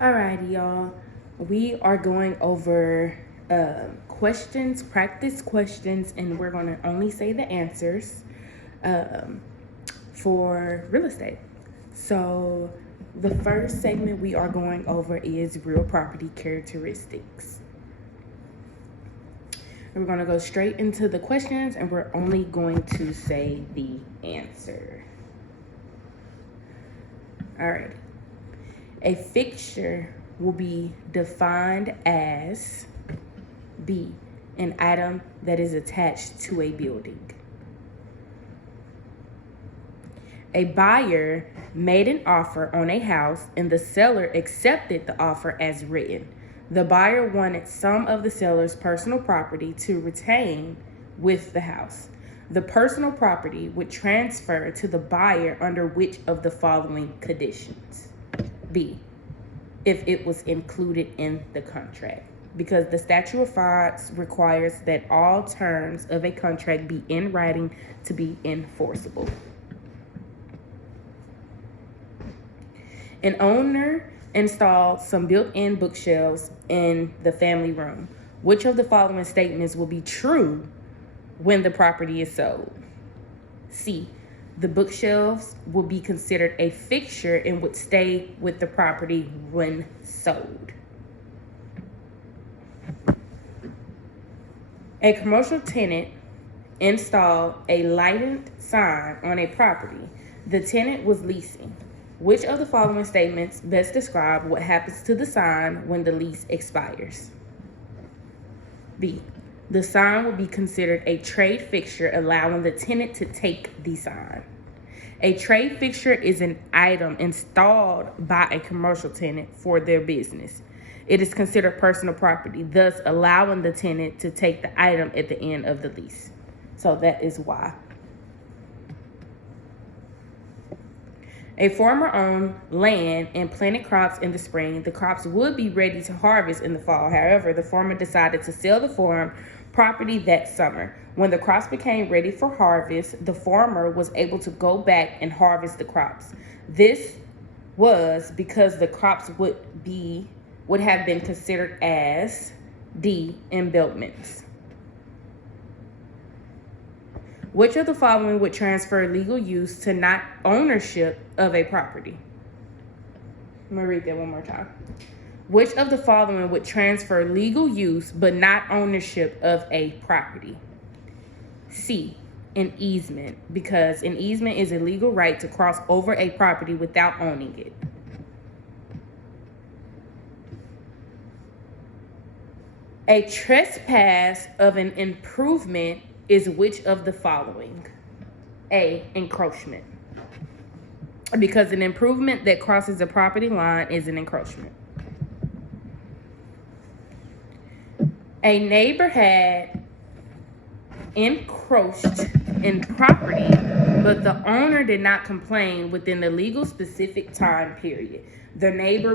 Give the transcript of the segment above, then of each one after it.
Alrighty, y'all. We are going over questions, practice questions, and we're going to only say the answers um, for real estate. So, the first segment we are going over is real property characteristics. And we're going to go straight into the questions, and we're only going to say the answer. Alrighty. A fixture will be defined as B, an item that is attached to a building. A buyer made an offer on a house and the seller accepted the offer as written. The buyer wanted some of the seller's personal property to retain with the house. The personal property would transfer to the buyer under which of the following conditions? B, if it was included in the contract. Because the statute of frauds requires that all terms of a contract be in writing to be enforceable. An owner installed some built-in bookshelves in the family room. Which of the following statements will be true when the property is sold? C, the bookshelves will be considered a fixture and would stay with the property when sold. A commercial tenant installed a lighted sign on a property the tenant was leasing. Which of the following statements best describe what happens to the sign when the lease expires? B, the sign will be considered a trade fixture, allowing the tenant to take the sign. A trade fixture is an item installed by a commercial tenant for their business. It is considered personal property, thus allowing the tenant to take the item at the end of the lease. So that is why. A farmer owned land and planted crops in the spring. The crops would be ready to harvest in the fall. However, the farmer decided to sell the farm property that summer. When the crops became ready for harvest, the farmer was able to go back and harvest the crops. This was because the crops would have been considered as D, embellments. Which of the following would transfer legal use to not ownership of a property? I'm going to read that one more time. Which of the following would transfer legal use but not ownership of a property? C, an easement, because an easement is a legal right to cross over a property without owning it. A trespass of an improvement is which of the following? A, encroachment. Because an improvement that crosses a property line is an encroachment. A neighbor had encroached in property, but the owner did not complain within the legal specific time period. The neighbor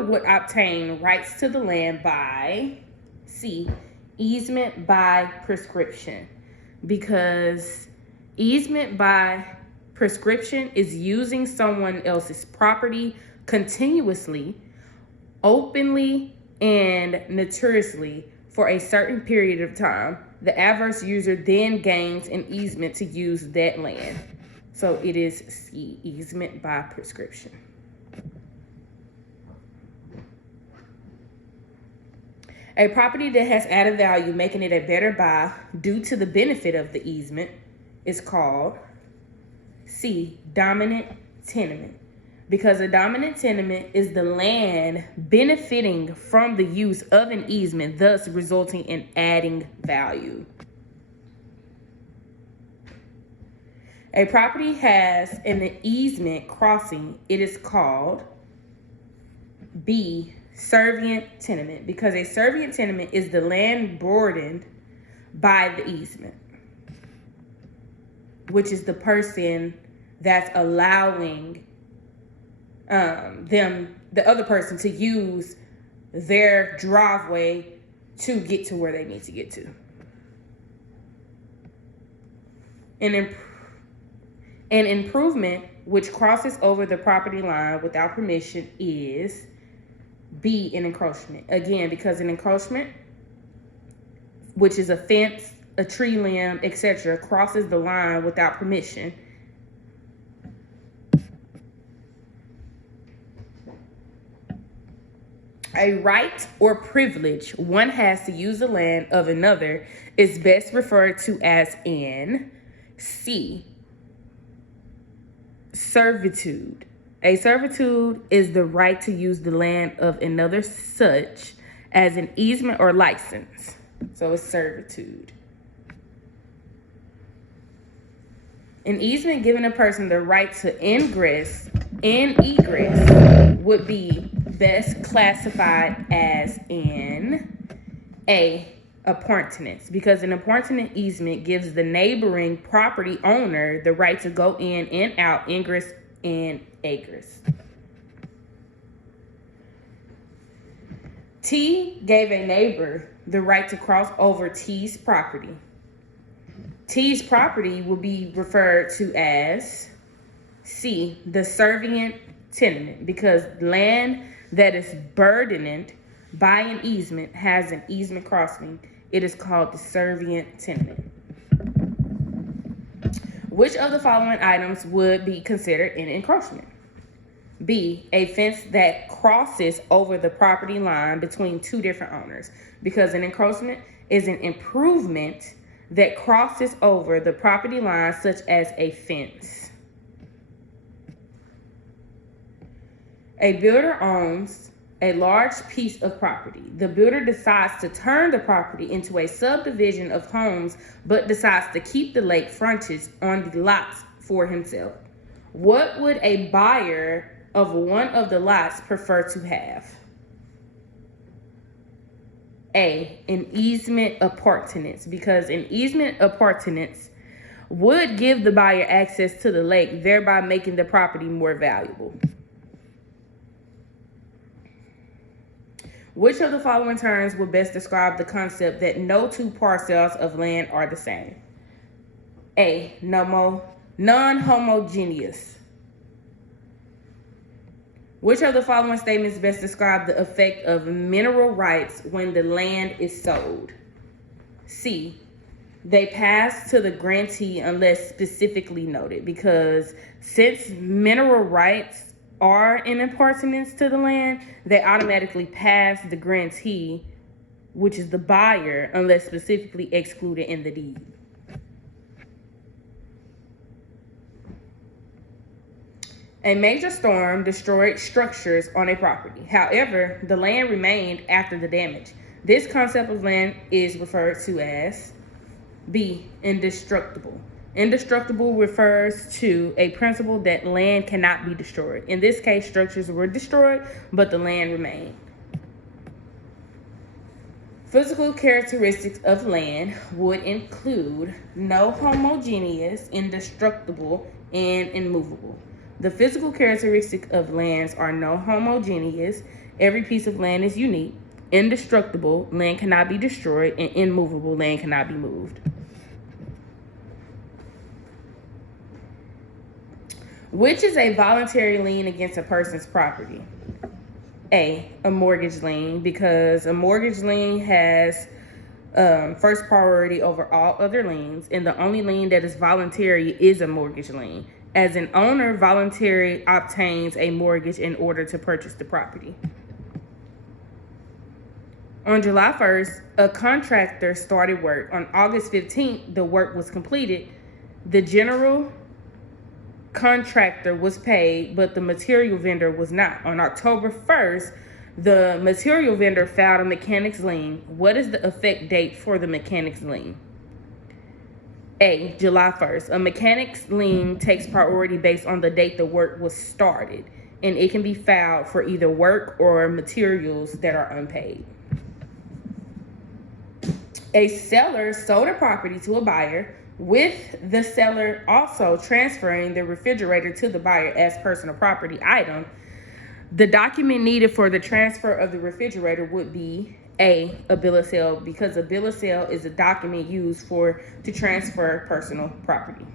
would obtain rights to the land by C, easement by prescription, because easement by prescription is using someone else's property continuously, openly, and notoriously for a certain period of time. The adverse user then gains an easement to use that land. So it is C, easement by prescription. A property that has added value, making it a better buy due to the benefit of the easement, is called C, dominant tenement. Because a dominant tenement is the land benefiting from the use of an easement, thus resulting in adding value. A property has an easement crossing. It is called B, servient tenement, because a servient tenement is the land bordered by the easement, which is the person that's allowing the other person to use their driveway to get to where they need to get to. An improvement which crosses over the property line without permission is B, an encroachment. Again, because an encroachment, which is a fence, a tree limb, etc., crosses the line without permission. A right or privilege one has to use the land of another is best referred to as an C, servitude. A servitude is the right to use the land of another, such as an easement or license. So it's servitude. An easement giving a person the right to ingress and egress would be best classified as an A, appurtenance, because an appurtenant easement gives the neighboring property owner the right to go in and out, ingress and egress. T gave a neighbor the right to cross over T's property. T's property will be referred to as C, the servient tenement, because land that is burdened by an easement has an easement crossing. It is called the servient tenement. Which of the following items would be considered an encroachment? B, a fence that crosses over the property line between two different owners, because an encroachment is an improvement that crosses over the property line, such as a fence. A builder owns a large piece of property. The builder decides to turn the property into a subdivision of homes, but decides to keep the lake frontage on the lots for himself. What would a buyer of one of the lots prefer to have? A, an easement appurtenance, because an easement appurtenance would give the buyer access to the lake, thereby making the property more valuable. Which of the following terms would best describe the concept that no two parcels of land are the same? A, non-homogeneous. Which of the following statements best describe the effect of mineral rights when the land is sold? C, they pass to the grantee unless specifically noted, because since mineral rights are an appurtenance to the land, they automatically pass the grantee, which is the buyer, unless specifically excluded in the deed. A major storm destroyed structures on a property. However, the land remained after the damage. This concept of land is referred to as B, indestructible. Indestructible refers to a principle that land cannot be destroyed. In this case, structures were destroyed, but the land remained. Physical characteristics of land would include no homogeneous, indestructible, and immovable. The physical characteristics of lands are no homogeneous, every piece of land is unique, indestructible, land cannot be destroyed, and immovable, land cannot be moved. Which is a voluntary lien against a person's property? A mortgage lien, because a mortgage lien has first priority over all other liens, and the only lien that is voluntary is a mortgage lien. As an owner, voluntarily obtains a mortgage in order to purchase the property. On July 1st, a contractor started work. On August 15th, the work was completed. The general contractor was paid, but the material vendor was not. On October 1st, the material vendor filed a mechanic's lien. What is the effect date for the mechanic's lien? A, July 1st. A mechanic's lien takes priority based on the date the work was started, and it can be filed for either work or materials that are unpaid. A seller sold a property to a buyer, with the seller also transferring the refrigerator to the buyer as personal property item. The document needed for the transfer of the refrigerator would be A, a bill of sale, because a bill of sale is a document used to transfer personal property.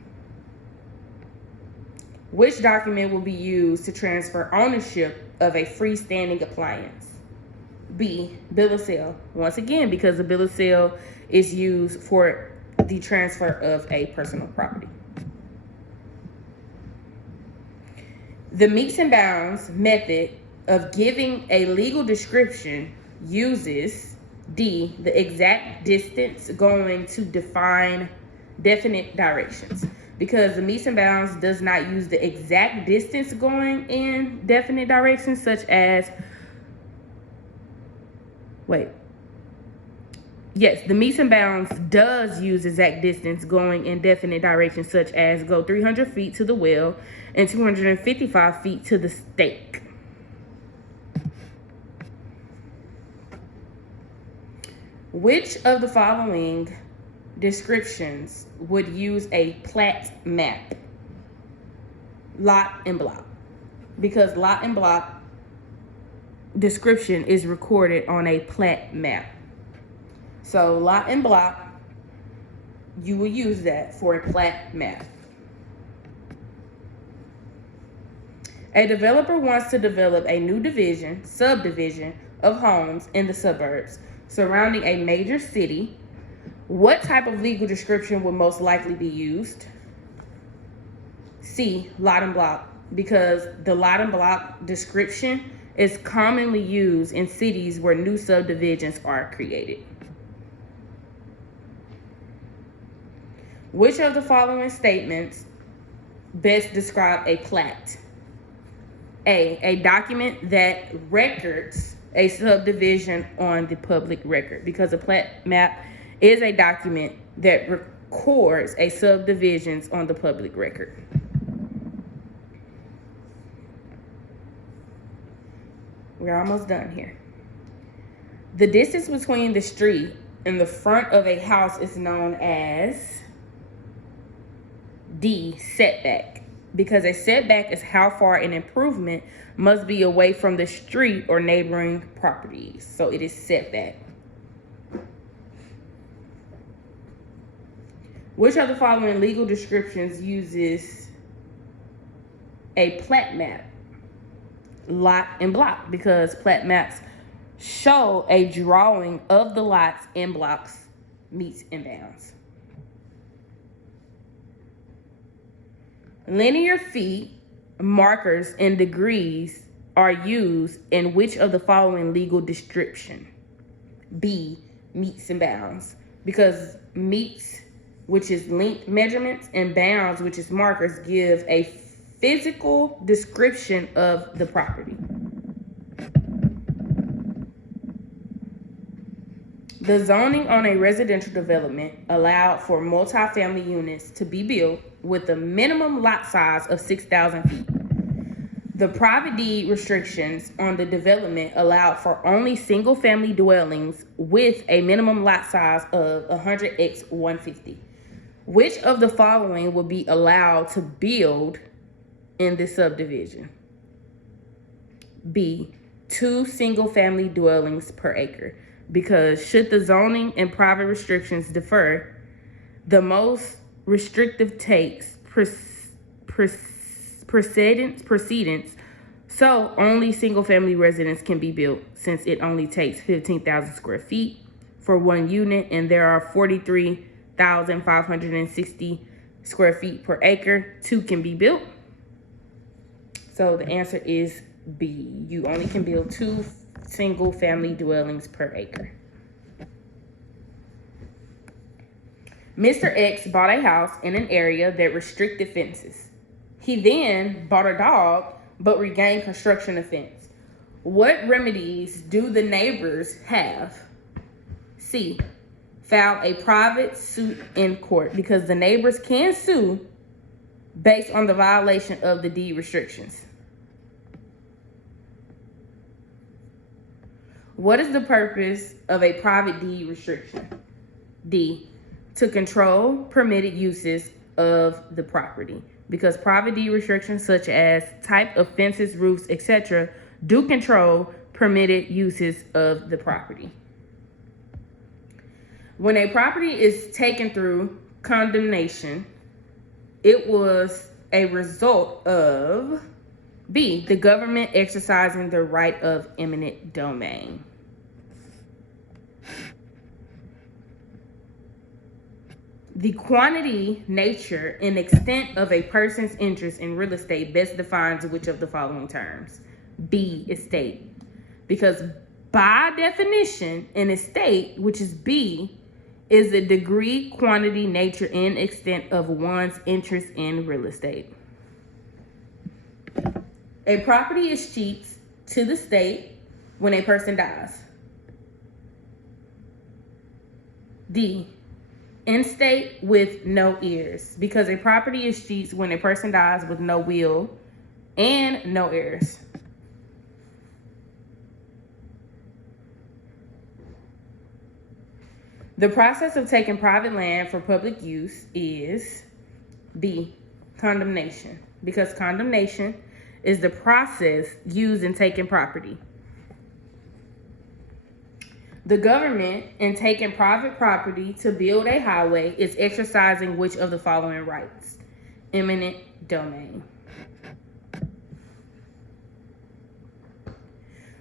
Which document will be used to transfer ownership of a freestanding appliance? B, bill of sale. Once again, because the bill of sale is used for the transfer of a personal property. The metes and bounds method of giving a legal description uses D, the exact distance going to define definite directions. Because the metes and bounds does not use the exact distance going in definite directions, such as, the metes and bounds does use exact distance going in definite directions, such as go 300 feet to the well and 255 feet to the stake. Which of the following descriptions would use a plat map? Lot and block. Because lot and block description is recorded on a plat map. So lot and block, you will use that for a plat map. A developer wants to develop a new subdivision of homes in the suburbs surrounding a major city. What type of legal description would most likely be used? C, lot and block, because the lot and block description is commonly used in cities where new subdivisions are created. Which of the following statements best describe a plat? A document that records a subdivision on the public record, because a plat map is a document that records a subdivision on the public record. We're almost done here. The distance between the street and the front of a house is known as D, setback, because a setback is how far an improvement must be away from the street or neighboring properties. So it is setback. Which of the following legal descriptions uses a plat map? Lot and block, because plat maps show a drawing of the lots and blocks, metes and bounds. Linear feet, markers, and degrees are used in which of the following legal description? B, metes and bounds, because metes, which is length measurements, and bounds, which is markers, give a physical description of the property. The zoning on a residential development allowed for multifamily units to be built with a minimum lot size of 6,000 feet. The private deed restrictions on the development allowed for only single-family dwellings with a minimum lot size of 100x150. Which of the following will be allowed to build in this subdivision? B, 2 single-family dwellings per acre, because should the zoning and private restrictions differ, the most restrictive takes precedence, so only single-family residence can be built, since it only takes 15,000 square feet for one unit, and there are 43,560 square feet per acre. 2 can be built. So the answer is B. You only can build 2 single-family dwellings per acre. Mr. X bought a house in an area that restricted fences. He then bought a dog but regained construction offense. What remedies do the neighbors have? C, file a private suit in court, because the neighbors can sue based on the violation of the deed restrictions. What is the purpose of a private deed restriction? D, to control permitted uses of the property, because private deed restrictions such as type of fences, roofs, etc. do control permitted uses of the property. When a property is taken through condemnation, it was a result of B, the government exercising the right of eminent domain. The quantity, nature, and extent of a person's interest in real estate best defines which of the following terms? B, estate. Because by definition, an estate, which is B, is the degree, quantity, nature, and extent of one's interest in real estate. A property is cheap to the state when a person dies. D, in state with no heirs, because a property is cheap when a person dies with no will and no heirs. The process of taking private land for public use is B, condemnation, because condemnation is the process used in taking property. The government, in taking private property to build a highway, is exercising which of the following rights? Eminent domain.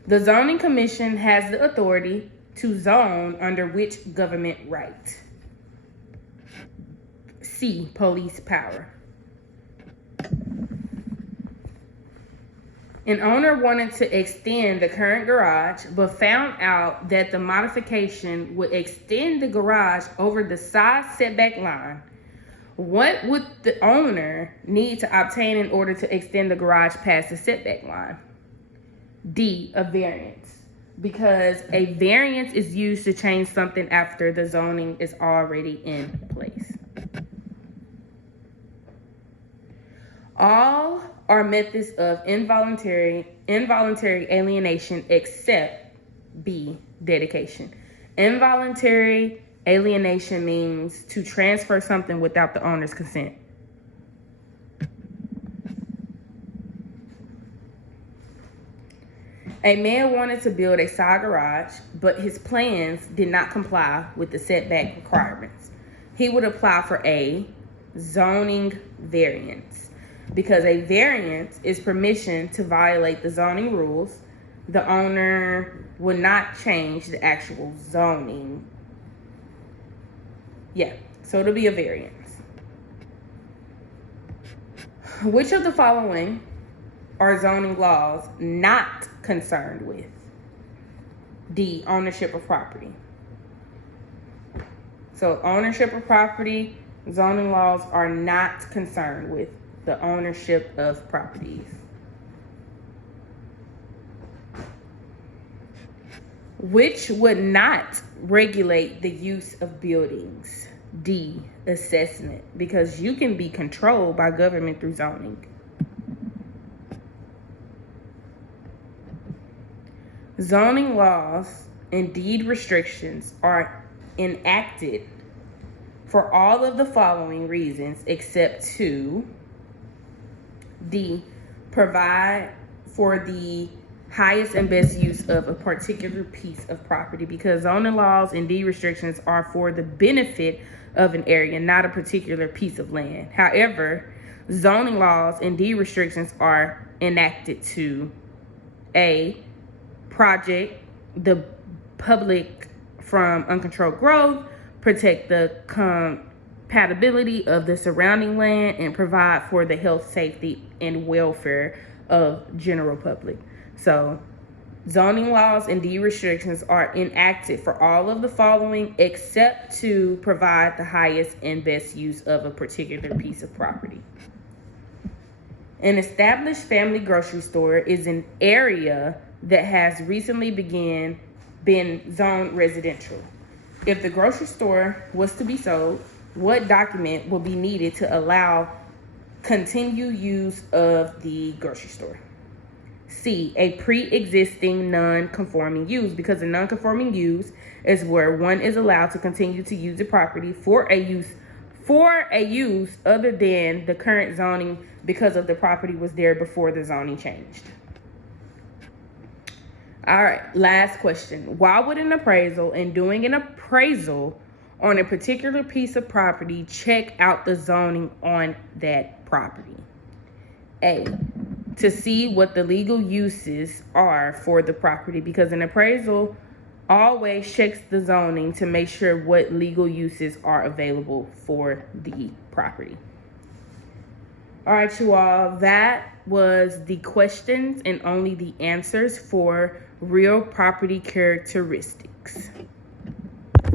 The zoning commission has the authority to zone under which government right? C, police power. An owner wanted to extend the current garage, but found out that the modification would extend the garage over the side setback line. What would the owner need to obtain in order to extend the garage past the setback line? D, a variance, because a variance is used to change something after the zoning is already in place. All are methods of involuntary alienation except B, dedication. Involuntary alienation means to transfer something without the owner's consent. A man wanted to build a side garage, but his plans did not comply with the setback requirements. He would apply for a zoning variance, because a variance is permission to violate the zoning rules. The owner would not change the actual zoning. Yeah, so it'll be a variance. Which of the following are zoning laws not concerned with? D, ownership of property. So ownership of property, zoning laws are not concerned with the ownership of properties. Which would not regulate the use of buildings? D, assessment, because you can be controlled by government through zoning. Zoning laws and deed restrictions are enacted for all of the following reasons except two. D, provide for the highest and best use of a particular piece of property, because zoning laws and deed restrictions are for the benefit of an area, not a particular piece of land. However, zoning laws and deed restrictions are enacted to A, project the public from uncontrolled growth, protect the compatibility of the surrounding land, and provide for the health, safety, and welfare of general public. So zoning laws and deed restrictions are enacted for all of the following except to provide the highest and best use of a particular piece of property. An established family grocery store is an area that has recently been zoned residential. If the grocery store was to be sold, what document will be needed to allow continued use of the grocery store? C, a pre-existing non-conforming use, because a non-conforming use is where one is allowed to continue to use the property for a use other than the current zoning, because of the property was there before the zoning changed. All right, last question. Why would an appraisal, in doing an appraisal on a particular piece of property, check out the zoning on that property? A, to see what the legal uses are for the property, because an appraisal always checks the zoning to make sure what legal uses are available for the property. All right, you all, that was the questions and only the answers for real property characteristics.